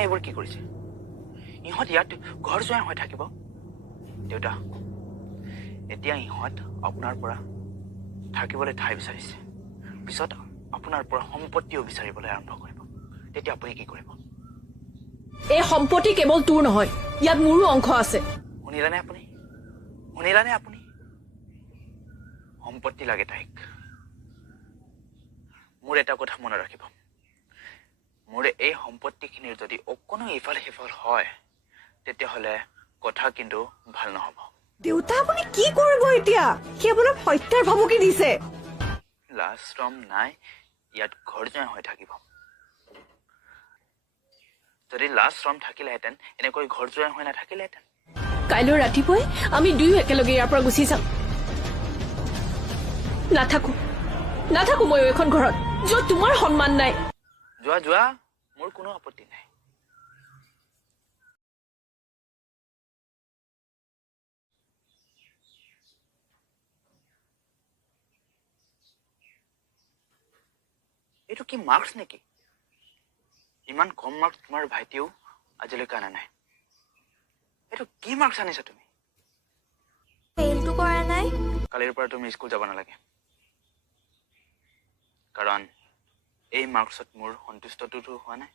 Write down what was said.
আপুনি এইবোৰ কি কৰিছে ইহঁত ইয়াত ঘৰ জোৱাই হৈ থাকিব দেউতা এতিয়া ইহঁত আপোনাৰ পৰা থাকিবলৈ ঠাই বিচাৰিছে পিছত আপোনাৰ পৰা সম্পত্তিও বিচাৰিবলৈ আৰম্ভ কৰিব তেতিয়া আপুনি কি কৰিব এই সম্পত্তি কেৱল তোৰ নহয় ইয়াত মোৰো অংশ আছে শুনিলানে আপুনি সম্পত্তি লাগে তাইক মোৰ এটা কথা মনত ৰাখিব মোৰ এই সম্পত্তিখিনিৰ যদি অকণো ইফাল সিফাল হয় তেতিয়াহ'লে কথা কিন্তু ভাল নহ'ব দেউতা আপুনি কি কৰিব এতিয়া কেৱল হত্যাৰ ভাবুকি দিছে লাজ ৰম নাই ইয়াত ঘৰ জোৱাই হৈ থাকিব যদি লাজ ৰম থাকিলেহেঁতেন এনেকৈ ঘৰ জোৱাই হৈ নাথাকিলেহেঁতেন কাইলৈ ৰাতিপুৱাই আমি দুয়ো একেলগে ইয়াৰ পৰা গুচি যাম নাথাকো মই এখন ঘৰত য'ত তোমাৰ সন্মান নাই যোৱা মোৰ কোনো আপত্তি নাই এইটো কি মাৰ্কছ নেকি ইমান কম মাৰ্কছ তোমাৰ ভাইটিও আজিলৈকে আনা নাই এইটো কি মাৰ্কছ আনিছা তুমি ফেইলটো কৰা নাই কালিৰ পৰা তুমি স্কুল যাব নালাগে কাৰণ এই মাৰ্কছত মোৰ সন্তুষ্টটো হোৱা নাই